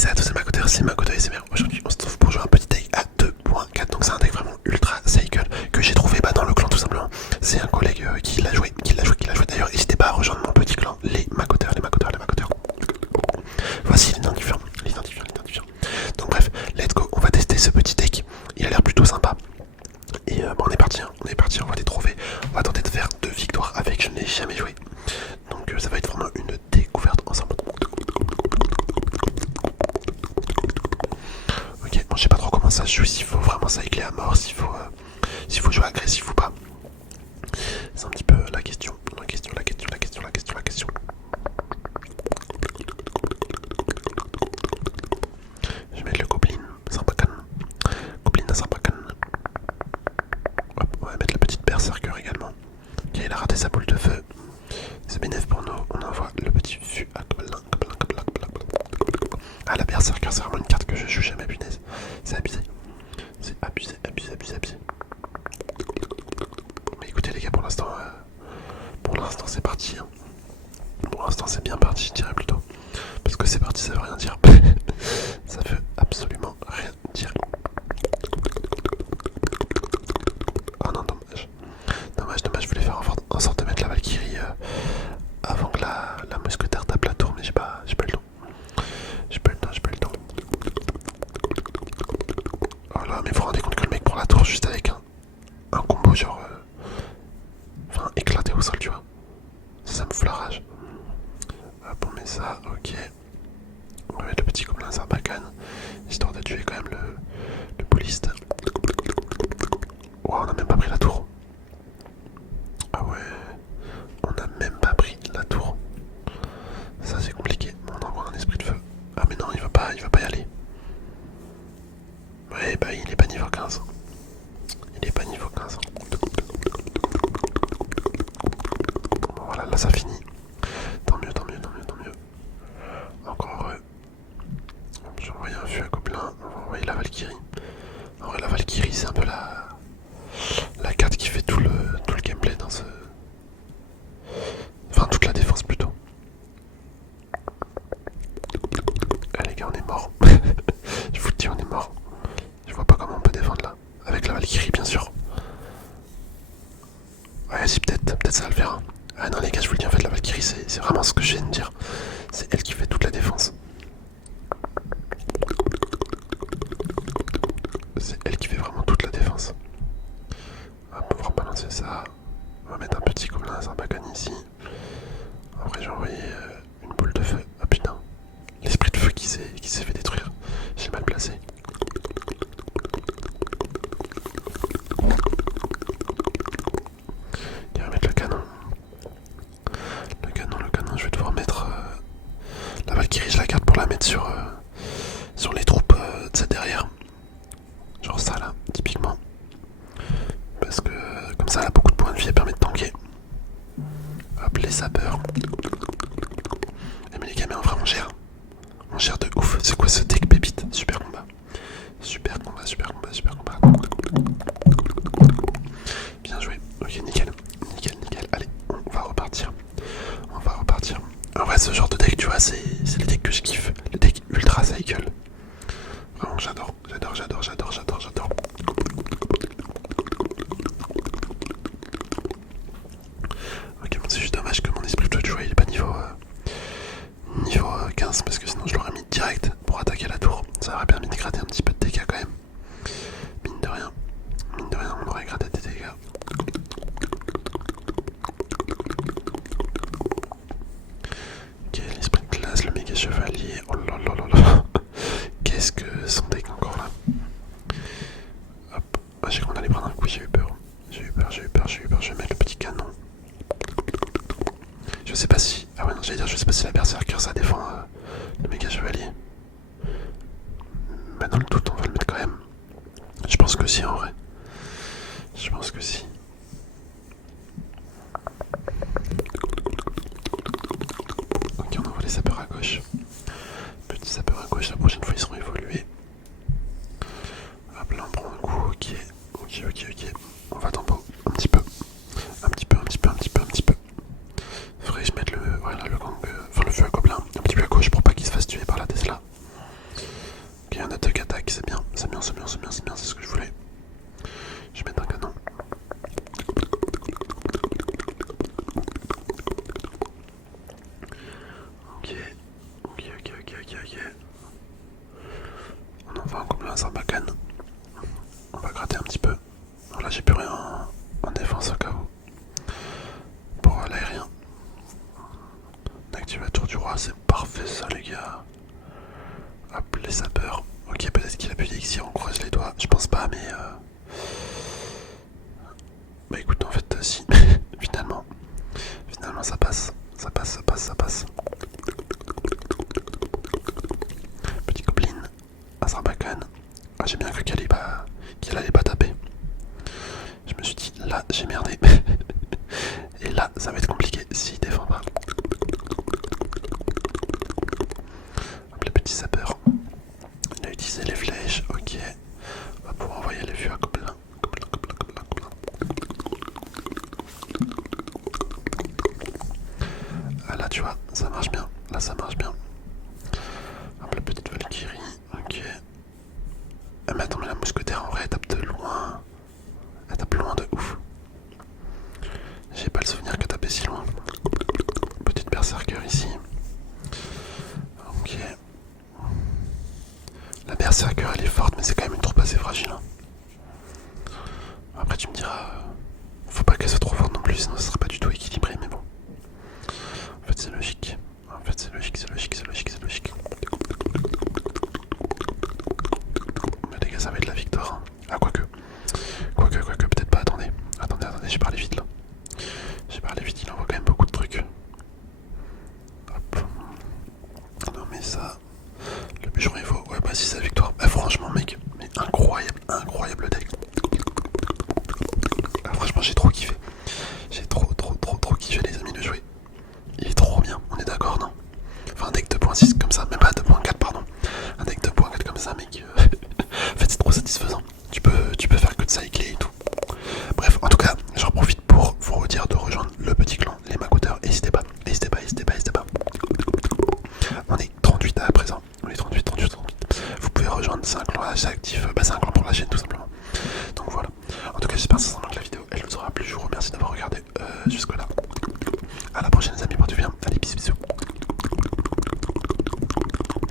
salut à tous, c'est Makoto, c'est Makoto SMR. Aujourd'hui, on se trouve pour jouer un petit deck à 2.4. Donc, c'est un deck vraiment ultra cycle que j'ai trouvé dans le clan tout simplement. C'est un collègue qui l'a joué, d'ailleurs. N'hésitez pas à rejoindre mon petit clan, les Makoteurs. Voici l'identifiant. Donc, bref, let's go. On va tester ce petit deck. Il a l'air plutôt sympa. Et bon, on est parti, on va les trouver. On va tenter de faire 2 victoires avec. Je n'ai jamais joué. Donc, ça va être vraiment une découverte ensemble. Ok, bon, je sais pas trop comment ça se joue, s'il faut vraiment cycler à mort, s'il faut jouer agressif ou pas. C'est un petit peu la question. Je vais mettre le Goblin, Sarbacan. Goblin à Sarbacan. Hop, on va mettre la petite Berserker également. Ok, il a raté sa boule de feu. C'est bénéf pour nous, on envoie le petit fût à Goblin. Ah, la Berserker, c'est vraiment une carte que je joue jamais, punaise. C'est abusé. C'est abusé. Mais écoutez les gars, pour l'instant c'est parti. Hein. Pour l'instant c'est bien parti, je dirais plutôt. Parce que c'est parti, ça veut rien dire. Ça veut absolument rien dire. Oh non, dommage. Dommage, je voulais faire en sorte de mettre la Valkyrie avant que la mousquetaire tape la tour, mais j'ai pas eu le temps. J'ai pas eu le temps. Oh là, mais vous vous rendez compte que le mec prend la tour juste avec un combo genre... Enfin, éclaté au sol, tu vois. Ça me fout la rage. Hop, on met ça, ok. On va mettre le petit gobelin Sarbacane, histoire de tuer quand même le bouliste. Wow, on a même pas pris la tour. Ah ouais, on a même pas pris la tour. Ça c'est compliqué. Bon, on envoie un esprit de feu. Ah mais non, il va pas y aller. Ouais, bah il est pas niveau 15. Bon, voilà, là ça finit. Tant mieux. Encore heureux. J'ai envoyé un fût à Gobelin, on va envoyer la Valkyrie. En vrai, la Valkyrie, c'est un peu la carte qui fait tout le gameplay dans ce... Enfin, toute la défense plutôt. Ah les gars, on est mort. Je vous le dis, on est mort. Je vois pas comment on peut défendre là. Avec la Valkyrie, bien sûr. Ouais, si, peut-être ça va le faire. Hein. Ah non les gars, je vous le dis, en fait, la Valkyrie, c'est vraiment ce que je viens de dire. C'est elle qui fait toute la défense. C'est elle qui fait vraiment toute la défense. Hop, on va balancer ça. On va mettre un petit gobelin à Sarbacane ici. Après, j'ai envoyé une boule de feu. Ah putain, l'esprit de feu qui s'est fait détruire. J'ai mal placé. Il va mettre le canon. Je vais devoir mettre la Valkyrie, je la garde pour la mettre sur les troupes de derrière. Genre ça là, typiquement. Parce que comme ça elle a beaucoup de points de vie, elle permet de tanker. Hop, les sapeurs. Et mais les gars, mais en vrai on gère. On gère de ouf. C'est quoi ce deck pépite? Super combat. Bien joué. Ok, nickel. Allez, on va repartir. En vrai, ce genre de deck, tu vois, c'est le deck que je kiffe. Le deck ultra cycle. Vraiment, j'adore. Ok, bon, c'est juste dommage que mon esprit de jeu, il est pas niveau 15, parce que sinon je l'aurais mis direct pour attaquer la tour. Ça aurait permis de gratter un petit peu de dégâts quand même. Mine de rien, on aurait gratté des dégâts. Ok, l'esprit de classe, le méga chevalier. Oh là là. Qu'est-ce que son deck encore là. Hop, j'ai cru qu'on allait prendre un coup, j'ai eu peur. Je vais mettre le petit canon. Je sais pas si... Ah ouais non, j'allais dire, je sais pas si la Berserker ça défend le méga chevalier. Mais dans le doute, on va le mettre quand même. Je pense que si en vrai. Ok, on envoie les sapeurs à gauche. Petit sapeur à gauche, la prochaine fois ils seront évolués. Hop là, on prend un coup, ok. On va tempo un petit peu. Faudrait que je mette le gang, enfin le feu à gobelin un petit peu à gauche pour pas qu'il se fasse tuer par la Tesla. C'est bien, c'est bien, c'est bien, c'est bien, c'est ce que je voulais. Je vais mettre un canon. Ok, ok, ok, ok, ok, ok. On en va en combler un sarbacane. On va gratter un petit peu. Là j'ai plus rien en défense au cas où. Pour l'aérien. Activateur du roi, c'est parfait ça les gars. Hop, les sapeurs. Ok, peut-être qu'il a pu d'élixir, on croise les doigts. Je pense pas, mais bah écoute, en fait, si. Finalement ça passe. Ça passe, ça passe, ça passe. Petit goblin. Un sarbacane. Ah, j'ai bien cru qu'elle allait pas taper. Je me suis dit, là, j'ai merdé. Et là, ça va être compliqué s'il défend pas. Hop, les petits sapeurs. Il a utilisé les flèches, ok. On va pouvoir envoyer les vues à gobelins. Ah là, tu vois, ça marche bien. Là, ça marche bien. Hop, la petite Valkyrie, ok. Ah, mais attends, mais la mousquetaire, en vrai, elle tape de loin. Elle tape loin de ouf. J'ai pas le souvenir qu'elle tapait si loin. Petite berserker ici. Ok. La berserker elle est forte, mais c'est quand même une troupe assez fragile. Hein. Après tu me diras, faut pas qu'elle soit trop forte non plus, sinon ce sera pas du tout équilibré, mais bon. En fait c'est logique. En fait c'est logique, c'est logique, c'est logique, c'est logique. Mais les gars, ça va être la victoire. Hein. Ah quoique. Quoique, peut-être pas, attendez. Attendez, j'ai parlé vite là. J'ai parlé vite, il envoie quand même beaucoup de trucs. Hop. Non mais ça. Le bûcheron il faut. Ouais bah si c'est la victoire. Bah franchement mec, mais incroyable, incroyable deck. Ah, franchement j'ai trop kiffé. J'ai trop kiffé les amis de jouer. Il est trop bien, on est d'accord non? Enfin un deck 2.6 comme ça, même pas 2.4 pardon. Un deck 2.4 comme ça mec. En fait c'est trop satisfaisant. Tu peux faire que de cycler et tout. Bref, en tout cas, j'en profite pour vous redire de rejoindre le petit clan, les Macouteurs. N'hésitez pas, n'hésitez pas, n'hésitez pas, n'hésitez pas. On est 38 à présent. On est 38. Vous pouvez rejoindre, c'est un clan assez actif. Bah, c'est un clan pour la chaîne tout simplement. Donc voilà. En tout cas, j'espère sincèrement que la vidéo elle vous aura plu. Je vous remercie d'avoir regardé jusque là. À la prochaine les amis, portez-vous bien. Allez, bisous bisous.